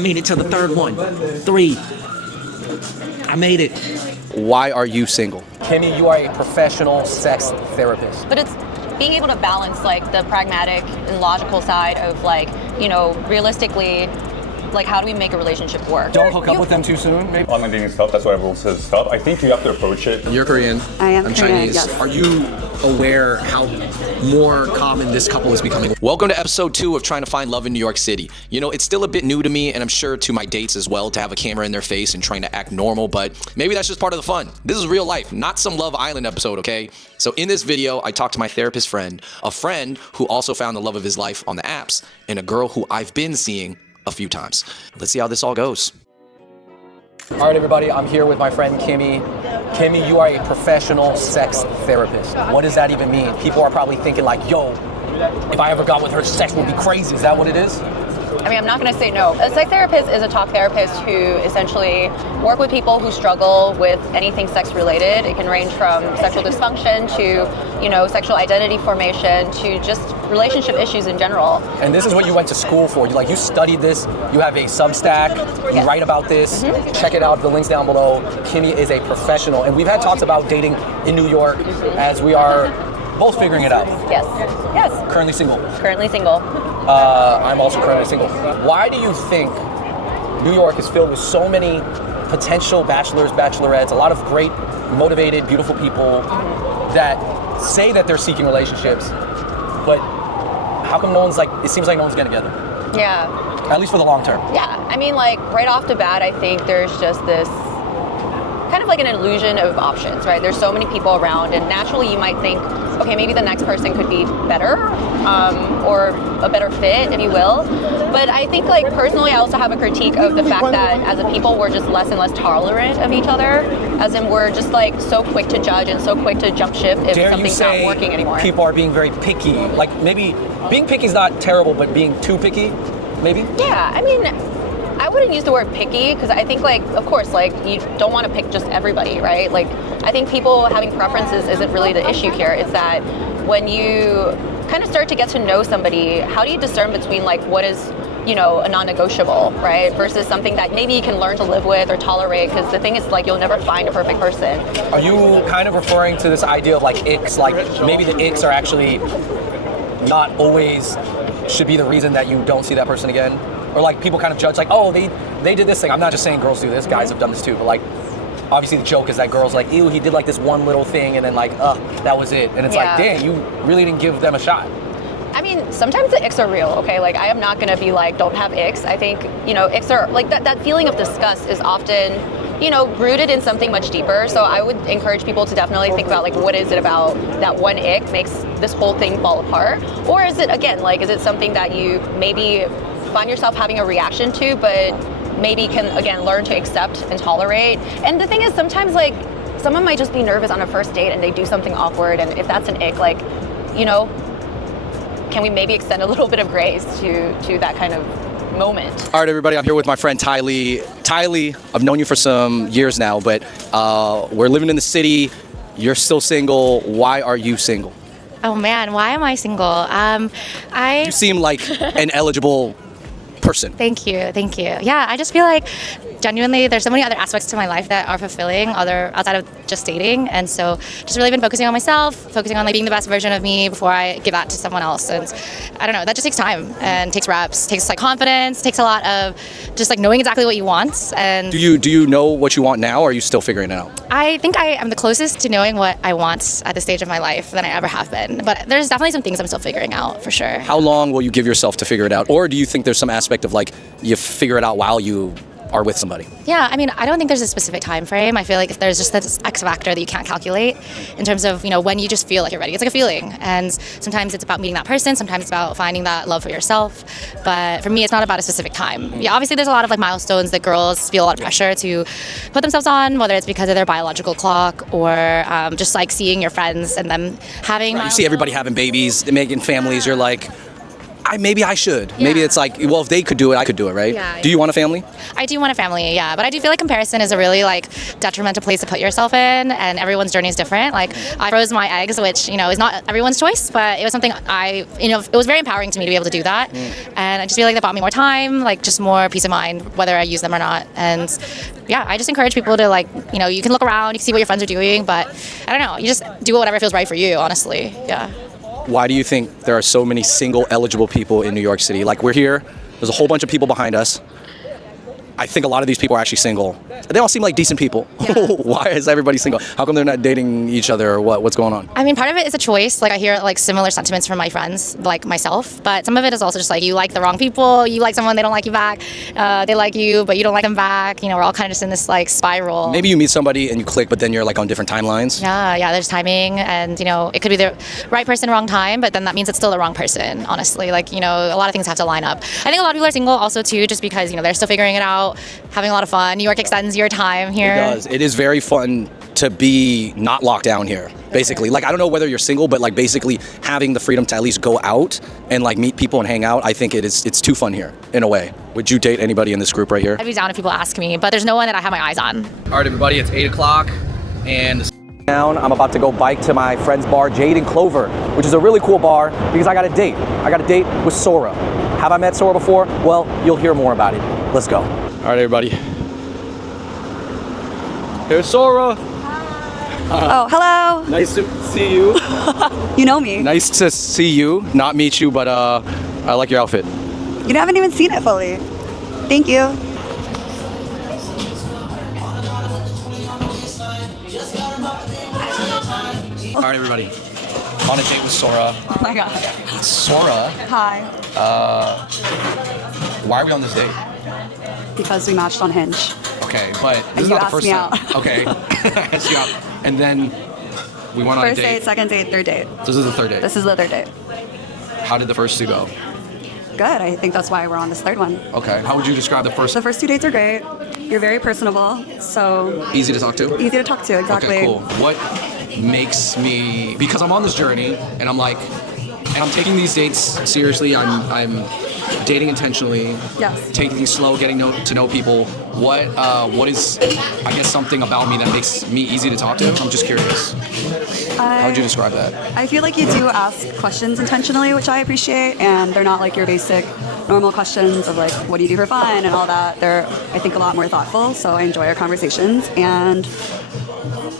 made it to the third one. 3. I made it. Why are you single? Kimmy, you are a professional sex therapist. But it's being able to balance like the pragmatic and logical side of like, you know, realistically, like how do we make a relationship work? Don't hook up with them too soon, maybe? Online dating is tough, that's why everyone says tough. I think you have to approach it. You're Korean. I am I'm Korean, Chinese. yes. Are you aware how more common this couple is becoming? Welcome to episode 2 of Trying to Find Love in New York City. You know, it's still a bit new to me, and I'm sure to my dates as well, to have a camera in their face and trying to act normal, but maybe that's just part of the fun. This is real life, not some Love Island episode, okay? So in this video, I talked to my therapist friend, a friend who also found the love of his life on the apps, and a girl who I've been seeing a few times. Let's see how this all goes. All right, everybody, I'm here with my friend Kimmy. Kimmy, you are a professional sex therapist. What does that even mean? People are probably thinking like, yo, if I ever got with her, sex would be crazy. Is that what it is? I mean, I'm not going to say no. A sex therapist is a talk therapist who essentially work with people who struggle with anything sex related. It can range from sexual dysfunction to, you know, sexual identity formation to just relationship issues in general. And this is what you went to school for. You studied this. You have a Substack. You write about this. Check it out. The link's down below. Kimmy is a professional. And we've had talks about dating in New York as we are both figuring it out. Yes. Yes. Currently single. Currently single. I'm also currently single. Why do you think New York is filled with so many potential bachelors, bachelorettes, a lot of great, motivated, beautiful people that say that they're seeking relationships, but how come no one's it seems like no one's getting together? Yeah. At least for the long term. Yeah. I mean, like right off the bat, I think there's just this kind of like an illusion of options, right? There's so many people around, and naturally you might think, okay, maybe the next person could be better, or a better fit, if you will. But I think, like, personally, I also have a critique of the fact that as a people, we're just less and less tolerant of each other, as in we're just like so quick to judge and so quick to jump ship if something's not working anymore. People are being very picky. Like maybe being picky is not terrible, but being too picky, maybe? Yeah, I mean, I wouldn't use the word picky because I think, like, of course, like, you don't want to pick just everybody, right? Like, I think people having preferences isn't really the issue here. It's that when you kind of start to get to know somebody, how do you discern between, like, what is, you know, a non-negotiable, right? Versus something that maybe you can learn to live with or tolerate, because the thing is, like, you'll never find a perfect person. Are you kind of referring to this idea of, like, icks? Like, maybe the icks are actually not always should be the reason that you don't see that person again? Or like people kind of judge like, oh, they did this thing. I'm not just saying girls do this, guys have done this too, but like obviously the joke is that girls like, ew, he did like this one little thing and then like, that was it. And it's like, damn, you really didn't give them a shot. I mean, sometimes the icks are real, okay? Like, I am not gonna be like, don't have icks. I think, you know, icks are, like, that feeling of disgust is often, you know, rooted in something much deeper. So I would encourage people to definitely think about, like, what is it about that one ick makes this whole thing fall apart? Or is it, again, like, is it something that you maybe find yourself having a reaction to, but maybe can, again, learn to accept and tolerate? And the thing is, sometimes, like, someone might just be nervous on a first date and they do something awkward, and if that's an ick, like, you know, can we maybe extend a little bit of grace to that kind of moment? All right, everybody, I'm here with my friend Ty Lee. Ty Lee, I've known you for some years now, but we're living in the city. You're still single. Why are you single? Oh man, why am I single? You seem like an eligible person. Thank you. Yeah, I just feel like genuinely there's so many other aspects to my life that are fulfilling outside of just dating, and so just really been focusing on myself, focusing on like being the best version of me before I give that to someone else. And I don't know, that just takes time and takes reps, takes like confidence, takes a lot of just like knowing exactly what you want. And do you know what you want now, or are you still figuring it out? I think I am the closest to knowing what I want at this stage of my life than I ever have been, but there's definitely some things I'm still figuring out for sure. How long will you give yourself to figure it out, or do you think there's some aspect of like you figure it out while you are with somebody? Yeah, I mean, I don't think there's a specific time frame. I feel like there's just this X factor that you can't calculate in terms of, you know, when you just feel like you're ready. It's like a feeling, and sometimes it's about meeting that person, sometimes it's about finding that love for yourself. But for me, it's not about a specific time. Yeah, obviously there's a lot of like milestones that girls feel a lot of pressure to put themselves on, whether it's because of their biological clock or just like seeing your friends and them having You see everybody having babies, making families, you're like, maybe I should. Maybe it's like, well, if they could do it, I could do it, right? Yeah. Do you want a family? I do want a family, yeah, but I do feel like comparison is a really like detrimental place to put yourself in, and everyone's journey is different. Like I froze my eggs, which is not everyone's choice, but it was something it was very empowering to me to be able to do that, and I just feel like that bought me more time, like just more peace of mind, whether I use them or not. And yeah, I just encourage people to you can look around, you can see what your friends are doing, but I don't know, you just do whatever feels right for you, honestly. Yeah. Why do you think there are so many single eligible people in New York City? Like we're here, there's a whole bunch of people behind us. I think a lot of these people are actually single. They all seem like decent people. Yeah. Why is everybody single? How come they're not dating each other or what? What's going on? I mean, part of it is a choice. Like I hear similar sentiments from my friends, like myself, but some of it is also just you like the wrong people, you like someone, they don't like you back, they like you, but you don't like them back. We're all kind of just in this spiral. Maybe you meet somebody and you click, but then you're on different timelines. Yeah, there's timing, and it could be the right person, wrong time, but then that means it's still the wrong person, honestly. A lot of things have to line up. I think a lot of people are single also too, just because, they're still figuring it out, having a lot of fun. New York extends your time here. It does. It is very fun to be not locked down here, basically. I don't know whether you're single, but basically having the freedom to at least go out and meet people and hang out, I think it's too fun here, in a way. Would you date anybody in this group right here? I'd be down if people ask me, but there's no one that I have my eyes on. All right, everybody, it's 8 o'clock, and down. I'm about to go bike to my friend's bar, Jade and Clover, which is a really cool bar because I got a date. I got a date with Sora. Have I met Sora before? Well, you'll hear more about it. Let's go. All right, everybody. Here's Sora. Oh, hello. Nice to see you. You know me. Nice to see you. Not meet you, but I like your outfit. You haven't even seen it fully. Thank you. All right, everybody. On a date with Sora. Oh my God. Sora. Hi. Why are we on this date? Because we matched on Hinge. Okay, but this is you not the asked first me time. out. Okay, I asked you out, and then we went on a First date. date, second date, third date. So this is the third date. This is the third date. How did the first two go? Good. I think that's why we're on this third one. Okay. How would you describe the first? The first 2 dates are great. You're very personable, so Easy to talk to? easy to talk to. Exactly. Okay, cool. What makes me, because I'm on this journey and I'm taking these dates seriously. I'm dating intentionally. Yes. Taking things slow, getting to know people. What is, I guess, something about me that makes me easy to talk to? I'm just curious. How would you describe that? I feel like you do ask questions intentionally, which I appreciate, and they're not your basic normal questions of what do you do for fun and all that. They're, I think, a lot more thoughtful, so I enjoy our conversations. And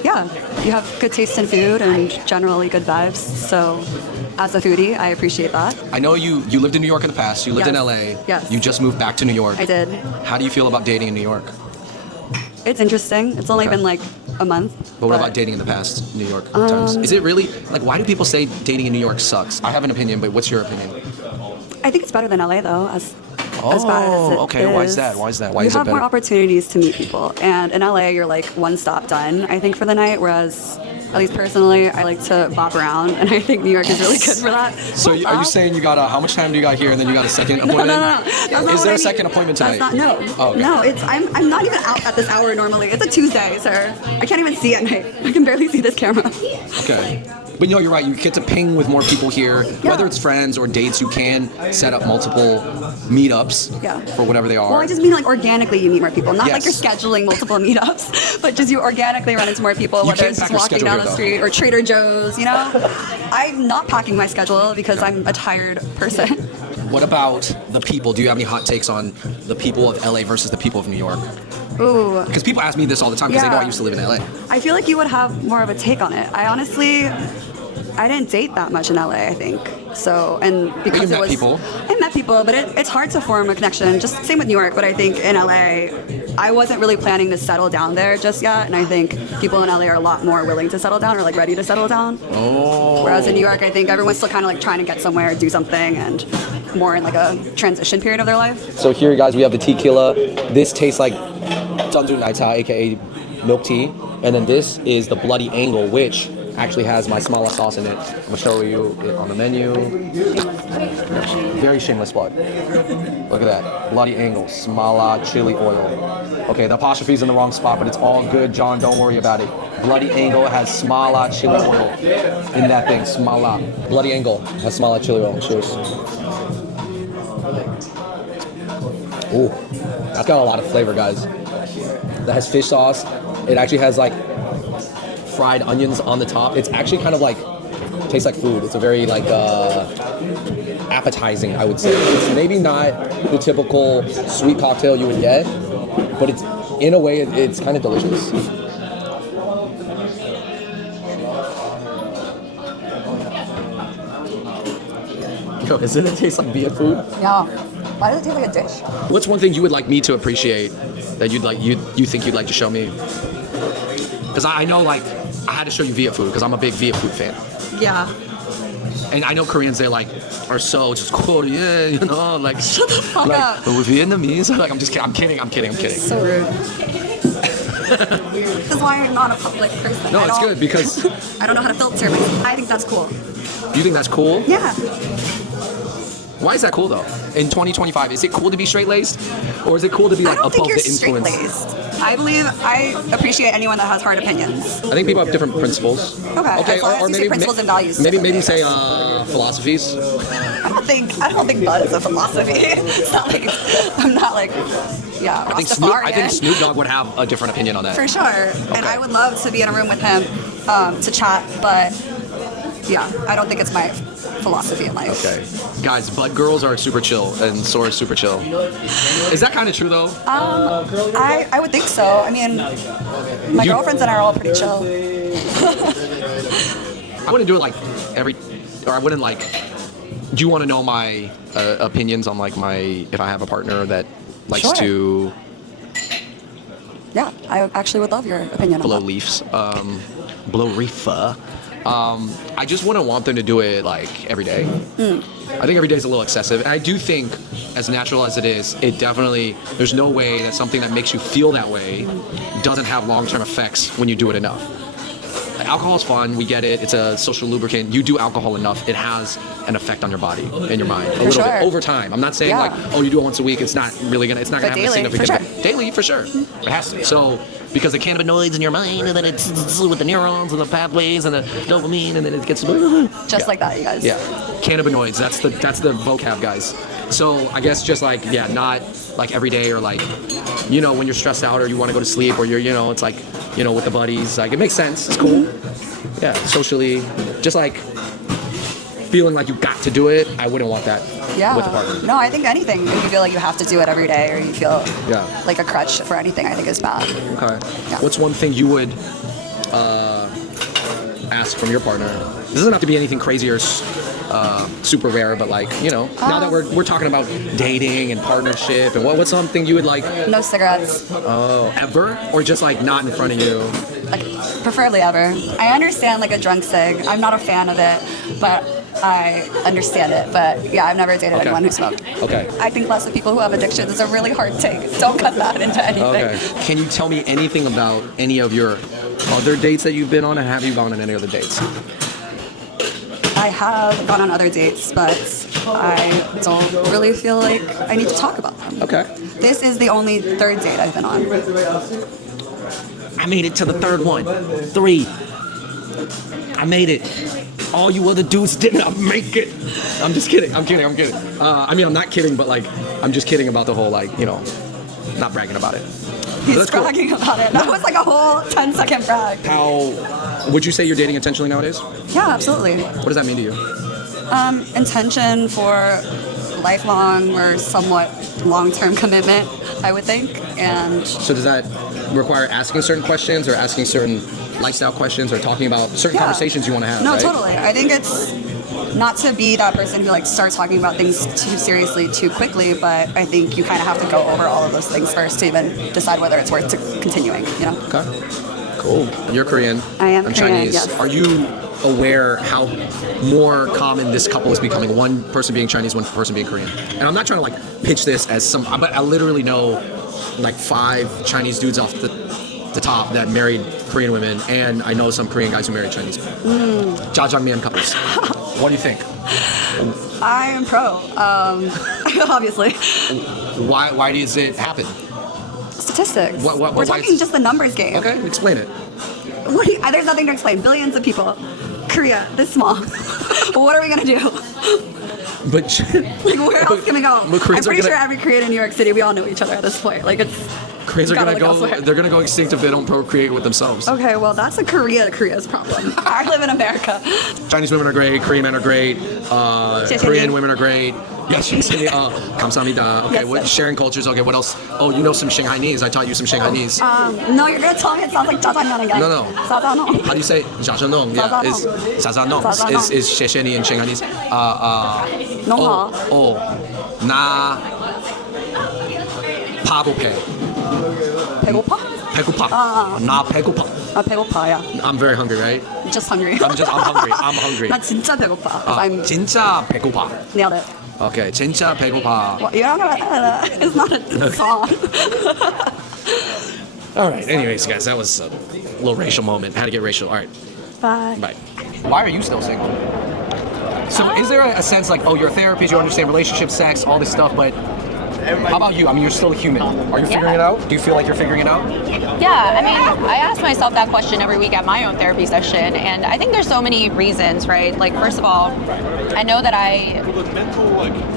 yeah, you have good taste in food and generally good vibes, so as a foodie, I appreciate that. I know you lived in New York in the past, you lived in LA. Yes. You just moved back to New York. I did. How do you feel about dating in New York? It's interesting. It's only been a month. But what about dating in the past, New York times? Is it really, why do people say dating in New York sucks? I have an opinion, but what's your opinion? I think it's better than LA though, as bad as it okay. is. Why is that? Why is that? Why is it You have better? more opportunities to meet people, and in LA you're one stop done, I think, for the night, whereas at least personally, I like to bop around, and I think New York is really good for that. So are you saying you got how much time do you got here, and then you got a second appointment? No. Is there a second appointment tonight? That's not, no. Oh, okay. No, I'm not even out at this hour normally. It's a Tuesday, sir. I can't even see at night. I can barely see this camera. Okay. But no, you're right. You get to ping with more people here. Yeah. Whether it's friends or dates, you can set up multiple meetups for whatever they are. Well, I just mean organically you meet more people. Not Yes. you're scheduling multiple meetups, but just you organically run into more people, whether it's just walking down the street or Trader Joe's, I'm not packing my schedule because I'm a tired person. What about the people? Do you have any hot takes on the people of LA versus the people of New York? Ooh. Because people ask me this all the time because they know I used to live in LA. I feel like you would have more of a take on it. I didn't date that much in LA, I think. So, and because I met people, but it's hard to form a connection. Just same with New York, but I think in LA, I wasn't really planning to settle down there just yet, and I think people in LA are a lot more willing to settle down or ready to settle down. Oh. Whereas in New York, I think everyone's still kind of trying to get somewhere, do something, and more in a transition period of their life. So here, guys, we have the tequila. This tastes like Tandoor Naita, aka milk tea, and then this is the Bloody Angle, which actually has my smala sauce in it. I'm gonna show you it on the menu. Very shameless plug. Look at that. Bloody Angle, smala chili oil. Okay, the apostrophe's in the wrong spot, but it's all good, John. Don't worry about it. Bloody Angle has smala chili oil in that thing. Smala. Bloody Angle has smala chili oil. Cheers. Ooh, that's got a lot of flavor, guys. That has fish sauce. It actually has like fried onions on the top. It's actually kind of like tastes like food. It's a very like appetizing, I would say. It's maybe not the typical sweet cocktail you would get, but it's in a way it's kind of delicious. Yo, doesn't it taste like Viet food? Yeah. Why does it taste like a dish? What's one thing you would like me to appreciate that you think you'd like to show me? Because I know like I had to show you Viet food because I'm a big Viet food fan. Yeah. And I know Koreans, they like are so just Korean, you know, like Shut the fuck like, up. With Vietnamese, like I'm kidding. So rude. This is why I'm not a public person. No, it's good because I don't know how to filter, but I think that's cool. you think that's cool. Yeah. Why is that cool though? In 2025, is it cool to be straight-laced, or is it cool to be like I don't think above you're the influence? straight-laced. I appreciate anyone that has hard opinions. I think people have different principles. Okay, as long as you say principles and values. Maybe say philosophies. I don't think that is a philosophy. It's not like I'm not like I think Snoop Dogg would have a different opinion on that. For sure. And I would love to be in a room with him to chat, but yeah, I don't think it's my philosophy in life. Okay. Guys, bud girls are super chill and Sora's super chill. Is that kind of true though? I would think so. I mean, my girlfriends and I are all pretty chill. I wouldn't do it like I wouldn't like, do you want to know my opinions on like if I have a partner that likes Sure. to Yeah, I actually would love your opinion blow on that. leaves, blow reefer. I just wouldn't want them to do it like every day. I think every day is a little excessive. And I do think, as natural as it is, there's no way that something that makes you feel that way doesn't have long-term effects when you do it enough. Like, alcohol is fun, we get it, it's a social lubricant. You do alcohol enough, it has an effect on your body and your mind a little bit over time. I'm not saying like, oh, you do it once a week, it's not gonna have daily, a significant for effect. Daily, for sure. It has to. So, because the cannabinoids in your mind, and then it's with the neurons and the pathways and the dopamine, and then it gets Just like that, you guys. yeah, cannabinoids. That's the vocab, guys. So I guess just like not like every day or like when you're stressed out or you want to go to sleep or you're it's like with the buddies. Like it makes sense. It's cool. Yeah, socially, just like feeling like you got to do it. I wouldn't want that with a partner. No, I think anything. If you feel like you have to do it every day or you feel Yeah. like a crutch for anything, I think is bad. Okay. Yeah. What's one thing you would ask from your partner? This doesn't have to be anything crazy or super rare, but like now that we're talking about dating and partnership, and what's something you would like? No cigarettes. Oh, ever, or just like not in front of you? Like, preferably ever. I understand like a drunk cig. I'm not a fan of it, but I understand it. But yeah, I've never dated anyone who smoked. Okay. I think less of people who have addictions is a really hard take. Don't cut that into anything. Okay. Can you tell me anything about any of your other dates that you've been on, and have you gone on any other dates? I have gone on other dates, but I don't really feel like I need to talk about them. Okay. This is the only third date I've been on. I made it to the third one. 3. I made it. All you other dudes did not make it. I'm just kidding. I mean, I'm not kidding, but like, I'm just kidding about the whole like, not bragging about it. He's That's cool. bragging about it. That was like a whole 10-second brag. How would you say you're dating intentionally nowadays? Yeah, absolutely. What does that mean to you? Intention for lifelong or somewhat long-term commitment, I would think. And So does that require asking certain questions or asking certain lifestyle questions or talking about certain conversations you want to have? No, right? totally. I think it's not to be that person who like starts talking about things too seriously too quickly, but I think you kind of have to go over all of those things first to even decide whether it's worth continuing. Okay. Cool. You're Korean. I am I'm Korean, Chinese. yes. Are you aware how more common this couple is becoming? One person being Chinese, one person being Korean. And I'm not trying to like pitch this as but I literally know like 5 Chinese dudes off the top that married Korean women, and I know some Korean guys who married Chinese jajangmyeon couples. What do you think? I am pro, obviously. Why does it happen? Statistics. Why We're is- talking just the numbers game. Okay, explain it. There's nothing to explain. Billions of people. Korea, this small. What are we gonna do? But Like, where else can we go? I'm But Koreans are pretty gonna- sure every Korean in New York City, we all know each other at this point. Like, it's Koreans are gotta gonna look go. elsewhere. They're gonna go extinct if they don't procreate with themselves. Okay, well, that's a Korea's problem. I live in America. Chinese women are great. Korean men are great. Korean women are great. Yes, 감사합니다. Okay, Yes, what yes. sharing cultures? Okay, what else? Oh, you know some Shanghainese. I taught you some Shanghainese. No, you're gonna tell me it sounds like 짜장면 again. No. 짜장면. How do you say 炸酱弄? Yeah, is 炸酱弄 is 谢谢你 in Shanghainese. 너무 나 바보패. 배고파? 배고파. 아. 나 배고파. 아, 배고파, yeah. I'm very hungry, right? Just hungry. I'm hungry. I'm hungry. 나 진짜 배고파. 아, I'm 진짜 배고파. nailed it. Okay, 진짜 배고파. Well, you're not gonna. It's not a song. All right. Anyways, guys, that was a little racial moment. Had to get racial. All right. Bye. Bye. Why are you still single? So is there a sense like, oh, you're a therapist, you understand relationships, sex, all this stuff, but how about you? I mean, you're still a human. Are you figuring it out? Do you feel like you're figuring it out? Yeah, I mean, I ask myself that question every week at my own therapy session, and I think there's so many reasons, right? Like, first of all, I know that I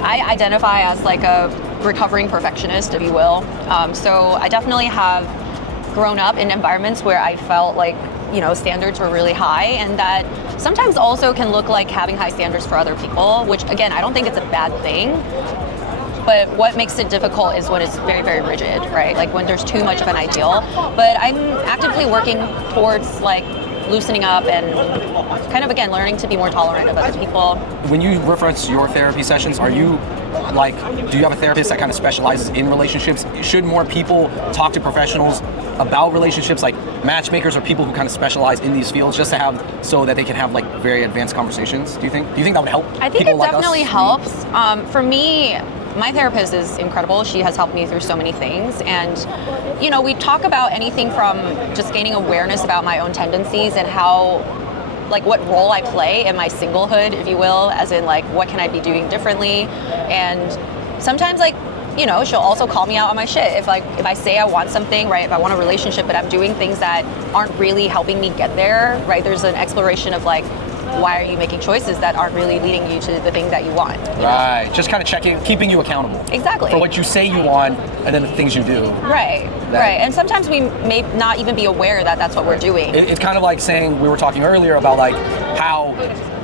identify as like a recovering perfectionist, if you will. So I definitely have grown up in environments where I felt like, you know, standards were really high, and that sometimes also can look like having high standards for other people, which again, I don't think it's a bad thing. But what makes it difficult is when it's very, very rigid, right? Like when there's too much of an ideal. But I'm actively working towards like loosening up and kind of, again, learning to be more tolerant of other people. When you reference your therapy sessions, are you like, do you have a therapist that kind of specializes in relationships? Should more people talk to professionals about relationships, like matchmakers or people who kind of specialize in these fields, just to have, so that they can have like very advanced conversations? Do you think that would help? I think people it like definitely us? helps. For me, my therapist is incredible. She has helped me through so many things. And, you know, we talk about anything from just gaining awareness about my own tendencies and how, like, what role I play in my singlehood, if you will, as in, like, what can I be doing differently? And sometimes, like, you know, she'll also call me out on my shit. If I say I want something, right, if I want a relationship, but I'm doing things that aren't really helping me get there, right, there's an exploration of, like, why are you making choices that aren't really leading you to the thing that you want? You know? Right, just kind of checking, keeping you accountable. Exactly. For what you say you want, and then the things you do. Right, right. And sometimes we may not even be aware that that's what we're doing. It's kind of like saying, we were talking earlier about like how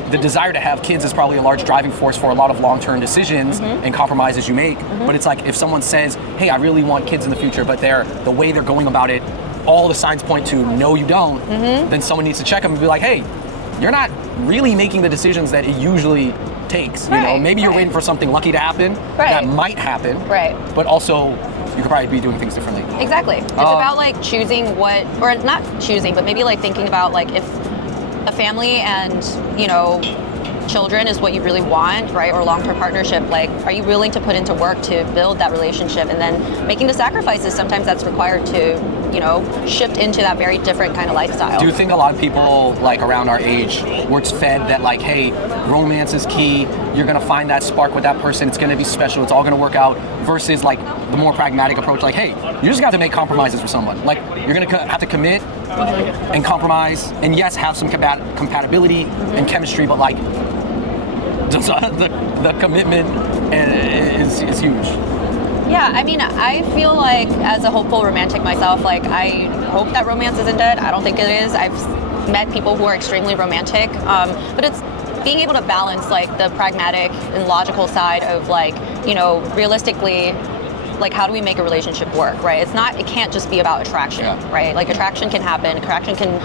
the desire to have kids is probably a large driving force for a lot of long-term decisions and compromises you make. But it's like if someone says, hey, I really want kids in the future, but the way they're going about it, all the signs point to no, you don't, then someone needs to check them and be like, hey, you're not really making the decisions that it usually takes. You know, maybe you're waiting for something lucky to happen that might happen. Right. But also, you could probably be doing things differently. Exactly. It's about like choosing what, or not choosing, but maybe like thinking about like if a family and, you know, children is what you really want, right? Or long-term partnership, like, are you willing to put into work to build that relationship, and then making the sacrifices sometimes that's required to, you know, shift into that very different kind of lifestyle. Do you think a lot of people like around our age were fed that like, hey, romance is key, you're gonna find that spark with that person, it's gonna be special, it's all gonna work out, versus like the more pragmatic approach, like, hey, you just got to make compromises with someone. Like, you're gonna have to commit and compromise, and yes, have some compatibility and chemistry, but like, the commitment is huge. Yeah, I mean, I feel like as a hopeful romantic myself, like I hope that romance isn't dead. I don't think it is. I've met people who are extremely romantic, but it's being able to balance like the pragmatic and logical side of like, you know, realistically, like how do we make a relationship work, right? It can't just be about attraction, right? Like attraction can happen, attraction can,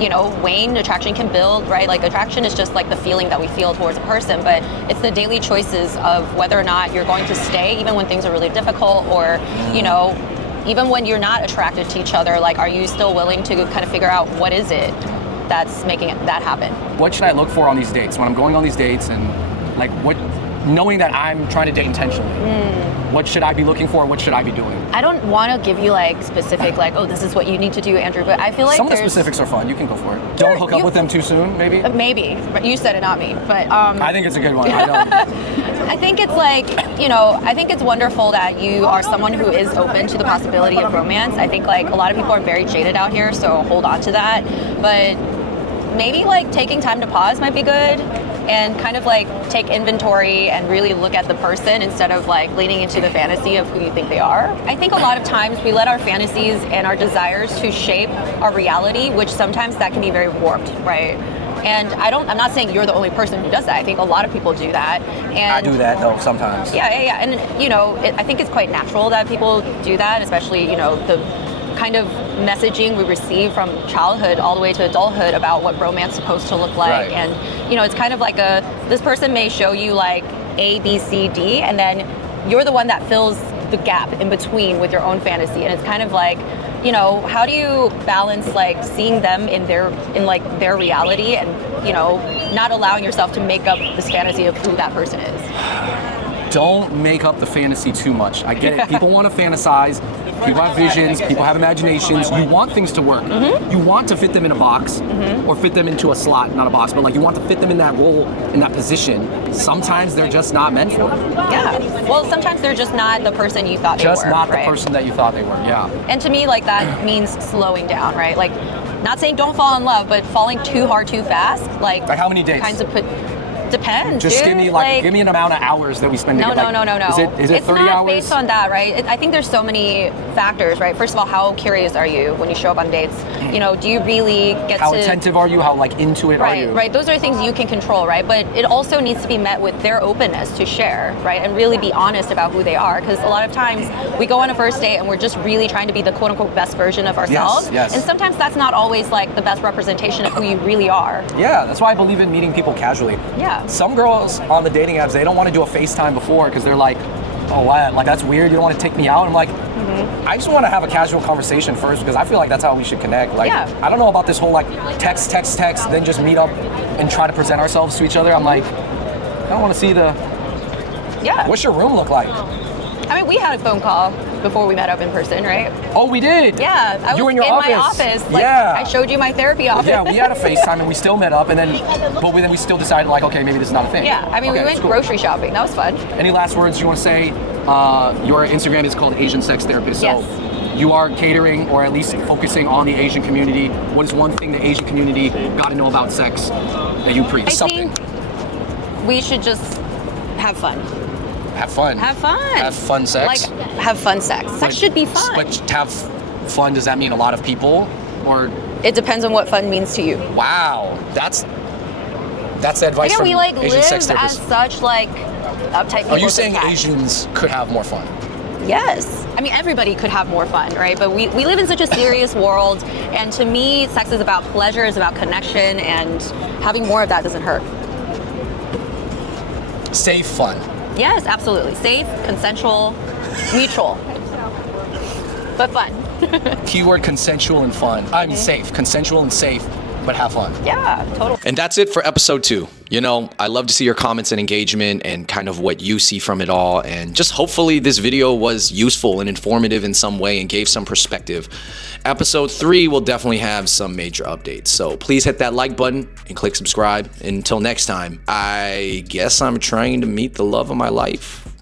you know, wane, attraction can build, right? Like attraction is just like the feeling that we feel towards a person, but it's the daily choices of whether or not you're going to stay even when things are really difficult, or, you know, even when you're not attracted to each other, like are you still willing to kind of figure out what is it that's making that happen? What should I look for on these dates? When I'm going on these dates and like knowing that I'm trying to date intentionally, what should I be looking for? What should I be doing? I don't want to give you like specific, like, oh, this is what you need to do, Andrew, but I feel like some of the specifics are fun. You can go for it. Don't hook up with them too soon, maybe? Maybe, but you said it, not me. But I think it's a good one. I don't. I think it's like, you know, I think it's wonderful that you are someone who is open to the possibility of romance. I think like a lot of people are very jaded out here, so hold on to that. But maybe like taking time to pause might be good, and kind of like take inventory and really look at the person instead of like leaning into the fantasy of who you think they are. I think a lot of times we let our fantasies and our desires to shape our reality, which sometimes that can be very warped, right? And I'm not saying you're the only person who does that. I think a lot of people do that. And I do that though sometimes. Yeah. And you know, I think it's quite natural that people do that, especially, you know, the kind of messaging we receive from childhood all the way to adulthood about what romance is supposed to look like. Right. And, you know, it's kind of like this person may show you like A, B, C, D, and then you're the one that fills the gap in between with your own fantasy. And it's kind of like, you know, how do you balance like seeing them in their reality and, you know, not allowing yourself to make up this fantasy of who that person is? Don't make up the fantasy too much. I get it. People want to fantasize. People have visions. People have imaginations. You want things to work. You want to fit them in a box or fit them into a slot, not a box, but like you want to fit them in that role, in that position. Sometimes they're just not meant for it. Yeah. Well, sometimes they're just not the person you thought they were. Just not right? the person that you thought they were. Yeah. And to me, like that means slowing down, right? Like, not saying don't fall in love, but falling too hard too fast, like how many dates? Kinds of depends. Just dude. give me an amount of hours that we spend together. No. Is it 30 hours? It's not based on that, right? I think there's so many factors, right? First of all, how curious are you when you show up on dates? You know, do you really get how to... attentive are you? How like into it are you? Right. Those are things you can control, right? But it also needs to be met with their openness to share, right? And really be honest about who they are. Because a lot of times we go on a first date and we're just really trying to be the quote unquote best version of ourselves. Yes. And sometimes that's not always like the best representation of who you really are. Yeah, that's why I believe in meeting people casually. Yeah. Some girls on the dating apps, they don't want to do a FaceTime before because they're like, oh, what? Like, that's weird. You don't want to take me out? I'm like, I just want to have a casual conversation first because I feel like that's how we should connect. Like, I don't know about this whole like text, then just meet up and try to present ourselves to each other. I'm like, I don't want to see the... Yeah. What's your room look like? I mean, we had a phone call before we met up in person, right? Oh, we did? Yeah. I was in your my office. Like, yeah. I showed you my therapy office. Yeah, we had a FaceTime and we still met up, and then we still decided like, okay, maybe this is not a thing. Yeah, I mean, we went grocery shopping. That was fun. Any last words you want to say? Your Instagram is called Asian Sex Therapist. Yes. So you are catering or at least focusing on the Asian community. What is one thing the Asian community got to know about sex that you preach? I think we should just have fun. Have fun. Have fun. Have fun sex? Like, have fun sex. Sex should be fun. But to have fun, does that mean a lot of people? Or it depends on what fun means to you. Wow. That's the advice from we like Asian live sex therapists. as such like uptight people. Are you saying Asians could have more fun? Yes. I mean, everybody could have more fun, right? But we live in such a serious world, and to me, sex is about pleasure, it's about connection, and having more of that doesn't hurt. Safe fun. Yes, absolutely. Safe, consensual, mutual, but fun. Keyword consensual and fun. I'm safe, consensual and safe, but have fun. Yeah, totally. And that's it for episode 2. You know, I love to see your comments and engagement and kind of what you see from it all. And just hopefully this video was useful and informative in some way and gave some perspective. Episode 3 will definitely have some major updates. So please hit that like button and click subscribe. Until next time, I guess I'm trying to meet the love of my life.